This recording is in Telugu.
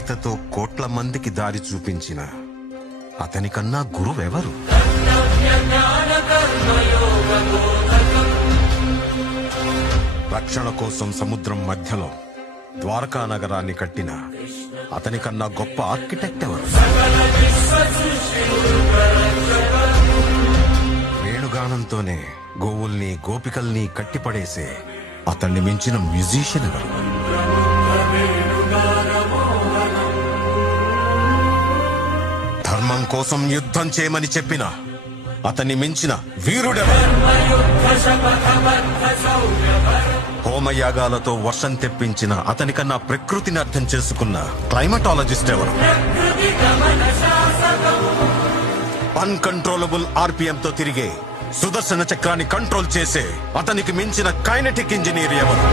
గీతతో కోట్ల మందికి దారి చూపించిన అతనికన్నా గురువెవరు? రక్షణ కోసం సముద్రం మధ్యలో ద్వారకా నగరాన్ని కట్టిన అతనికన్నా గొప్ప ఆర్కిటెక్ట్ ఎవరు? వేణుగానంతోనే గోవుల్ని గోపికల్ని కట్టిపడేసే అతన్ని మించిన మ్యూజిషియన్ ఎవరు? ధర్మం కోసం యుద్ధం చేయమని చెప్పిన అతన్ని మించిన వీరుడెవరు? హోమయాగాలతో వర్షం తెప్పించిన అతనికన్నా ప్రకృతిని అర్థం చేసుకున్న క్లైమటాలజిస్ట్ ఎవరు? అన్కంట్రోలబుల్ ఆర్పిఎంతో తిరిగే సుదర్శన చక్రాన్ని కంట్రోల్ చేసే అతనికి మించిన కైనెటిక్ ఇంజనీర్ ఎవరు?